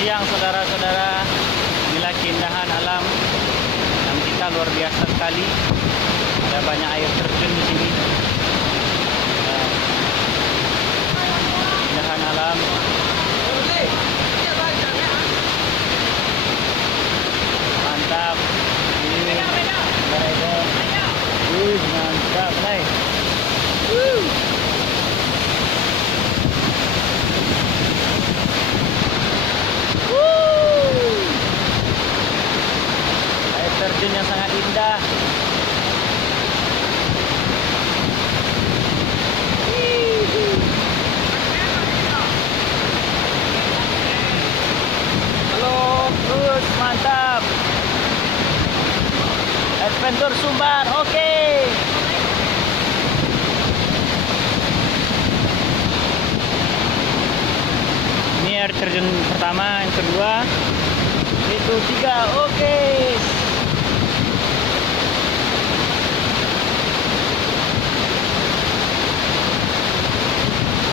siang saudara-saudara. Inilah keindahan alam yang kita luar biasa sekali. Ada banyak air terjun di sini. Keindahan alam. Mantap. Mantap, Lai. Air terjun yang sangat indah. Halo, terus mantap. Adventure Sumbar, oke. Ini air terjun pertama, yang kedua, itu 3.